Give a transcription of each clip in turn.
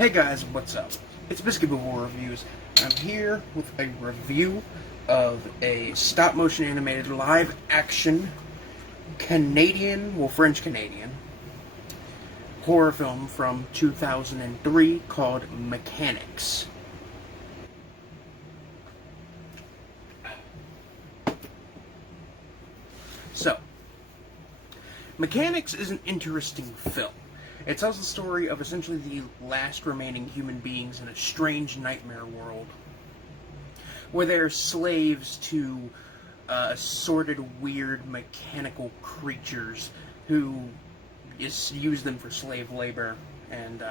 Hey guys, what's up? It's Biscuit Horror Reviews. I'm here with a review of a stop-motion animated live-action Canadian, well, French-Canadian horror film from 2003 called Mécanix. So, Mécanix is an interesting film. It tells the story of essentially the last remaining human beings in a strange nightmare world where they're slaves to assorted, weird, mechanical creatures who use them for slave labor. And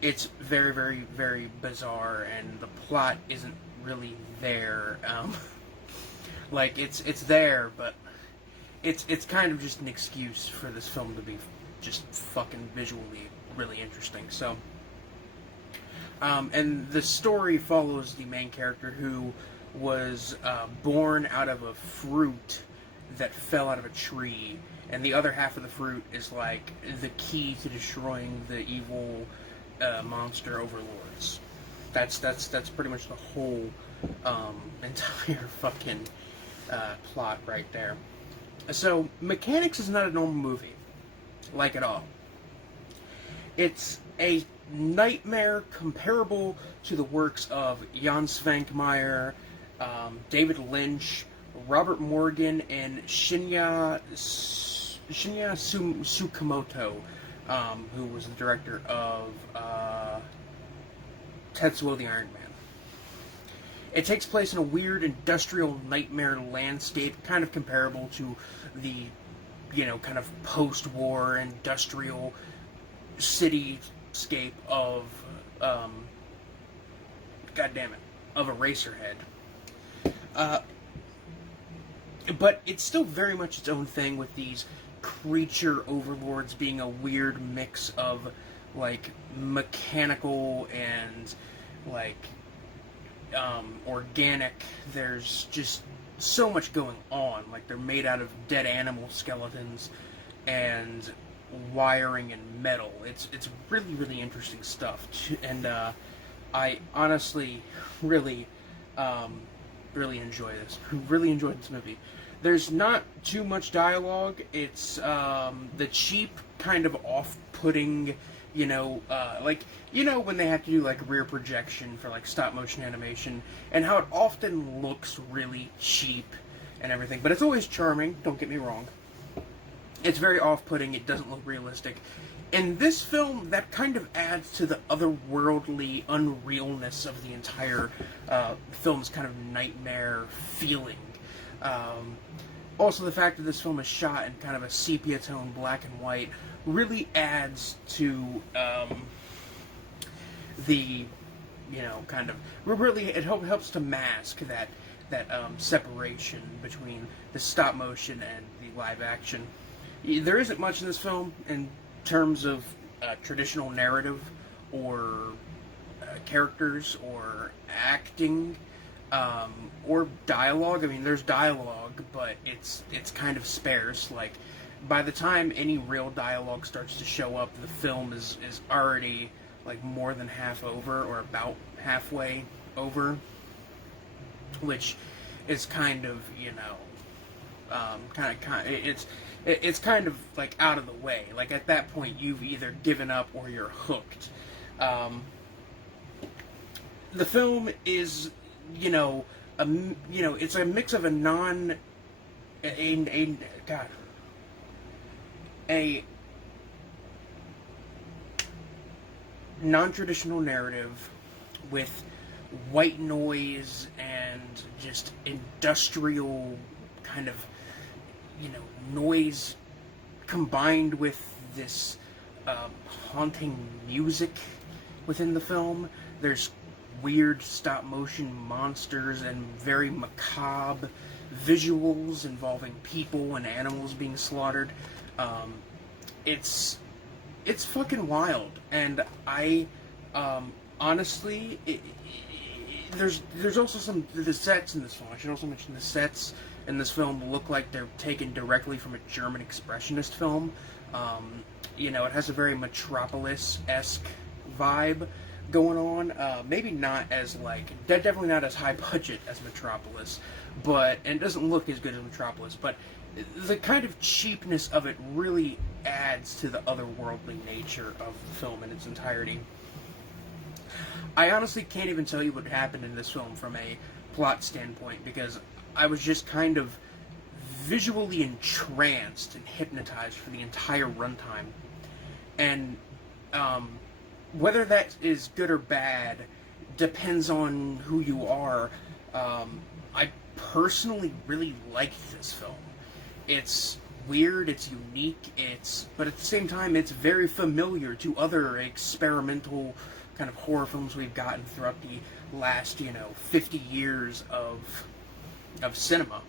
it's very, very, very bizarre, and the plot isn't really there. Like, it's there, but it's kind of just an excuse for this film to be just fucking visually really interesting. So, and the story follows the main character who was born out of a fruit that fell out of a tree, and the other half of the fruit is like the key to destroying the evil monster overlords. That's pretty much the whole entire fucking plot right there. So, Mécanix is not a normal movie, like at all. It's a nightmare comparable to the works of Jan Svankmajer, David Lynch, Robert Morgan, and Shinya Tsukamoto, who was the director of Tetsuo the Iron Man. It takes place in a weird industrial nightmare landscape, kind of comparable to the, kind of post-war industrial cityscape of, of Eraserhead. But it's still very much its own thing, with these creature overlords being a weird mix of, like, mechanical and, like, organic. There's just so much going on. Like, they're made out of dead animal skeletons and wiring and metal. It's really, really interesting stuff. And I honestly really enjoy this. Really enjoyed this movie. There's not too much dialogue. It's the cheap, kind of off-putting, when they have to do, like, rear projection for, like, stop-motion animation, and how it often looks really cheap and everything. But it's always charming, don't get me wrong. It's very off-putting, it doesn't look realistic. In this film, that kind of adds to the otherworldly unrealness of the entire film's kind of nightmare feeling. Also, the fact that this film is shot in kind of a sepia tone, black and white, really adds to it helps to mask that separation between the stop motion and the live action. There isn't much in this film in terms of traditional narrative or characters or acting or dialogue. I mean, there's dialogue, but it's kind of sparse. Like, by the time any real dialogue starts to show up, the film is already, like, more than half over, or about halfway over, which is kind of, it's kind of, like, out of the way. Like, at that point, you've either given up or you're hooked. The film is, it's a mix of a non-traditional narrative with white noise and just industrial kind of, noise combined with this haunting music within the film. There's weird stop-motion monsters and very macabre visuals involving people and animals being slaughtered. It's fucking wild, and I honestly, there's also the sets in this film. I should also mention the sets in this film look like they're taken directly from a German expressionist film. It has a very Metropolis-esque vibe going on. Maybe not as definitely not as high budget as Metropolis, and it doesn't look as good as Metropolis, but the kind of cheapness of it really adds to the otherworldly nature of the film in its entirety. I honestly can't even tell you what happened in this film from a plot standpoint, because I was just kind of visually entranced and hypnotized for the entire runtime. And whether that is good or bad depends on who you are. I personally really liked this film. It's weird, it's unique, but at the same time, it's very familiar to other experimental kind of horror films we've gotten throughout the last, 50 years of cinema.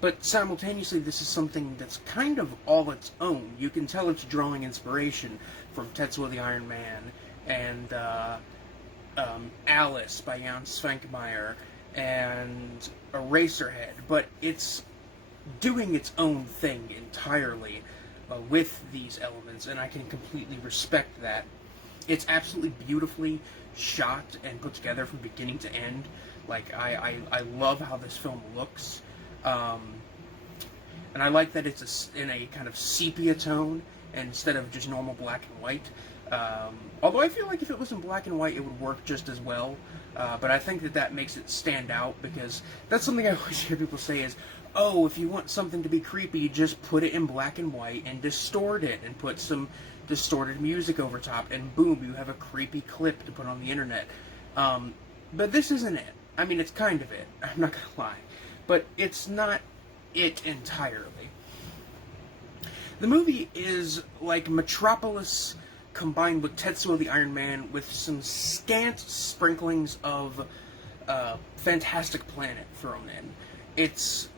But simultaneously, this is something that's kind of all its own. You can tell it's drawing inspiration from Tetsuo the Iron Man and Alice by Jan Svankmajer and Eraserhead, but it's doing its own thing entirely with these elements, and I can completely respect that. It's absolutely beautifully shot and put together from beginning to end. I love how this film looks. And I like that it's in a kind of sepia tone instead of just normal black and white. Although I feel like if it was in black and white, it would work just as well. But I think that makes it stand out, because that's something I always hear people say is, oh, if you want something to be creepy, just put it in black and white and distort it and put some distorted music over top, and boom, you have a creepy clip to put on the internet. But this isn't it. I mean, it's kind of it. I'm not gonna lie. But it's not it entirely. The movie is like Metropolis combined with Tetsuo the Iron Man with some scant sprinklings of Fantastic Planet thrown in. It's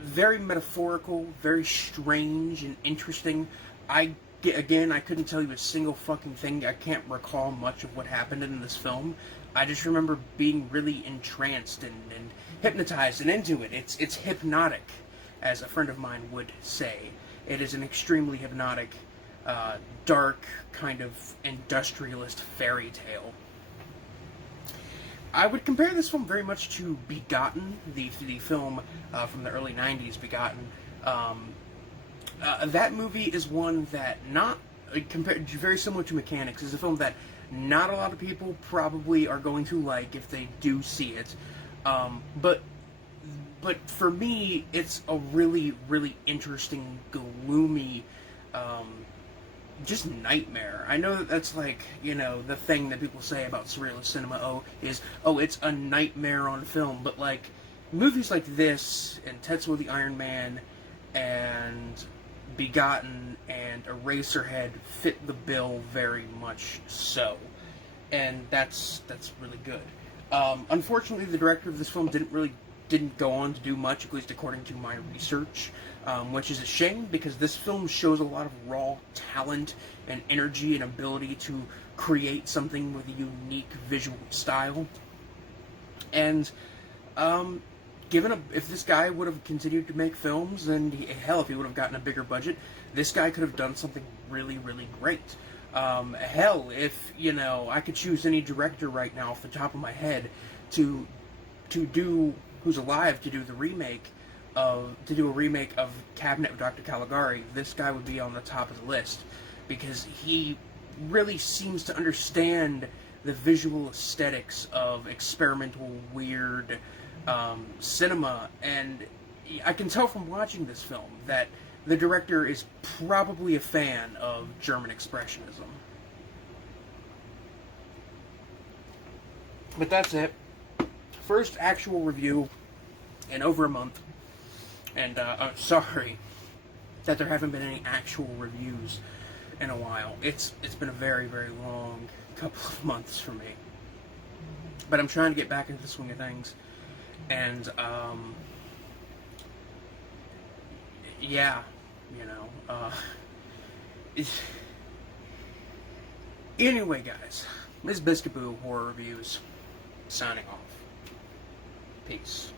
very metaphorical, very strange and interesting. I couldn't tell you a single fucking thing. I can't recall much of what happened in this film. I just remember being really entranced and hypnotized and into it. It's hypnotic, as a friend of mine would say. It is an extremely hypnotic, dark, kind of industrialist fairy tale. I would compare this film very much to Begotten, the film from the early 90s, Begotten. That movie is one that very similar to Mécanix, is a film that not a lot of people probably are going to like if they do see it. But for me, it's a really, really interesting, gloomy, just nightmare. I know that's the thing that people say about surrealist cinema, it's a nightmare on film, but movies like this, and Tetsuo the Iron Man, and Begotten, and Eraserhead fit the bill very much so. And that's really good. Unfortunately, the director of this film didn't go on to do much, at least according to my research, which is a shame, because this film shows a lot of raw talent and energy and ability to create something with a unique visual style. And if this guy would have continued to make films, and if he would have gotten a bigger budget, this guy could have done something really, really great. If I could choose any director right now off the top of my head to do, who's alive, to do a remake of Cabinet of Dr. Caligari, this guy would be on the top of the list, because he really seems to understand the visual aesthetics of experimental, weird cinema, and I can tell from watching this film that the director is probably a fan of German Expressionism. But that's it. First actual review in over a month. And sorry that there haven't been any actual reviews in a while. It's been a very, very long couple of months for me. But I'm trying to get back into the swing of things. And, yeah, anyway, guys, this is Biscuit Boo Horror Reviews, signing off. Peace.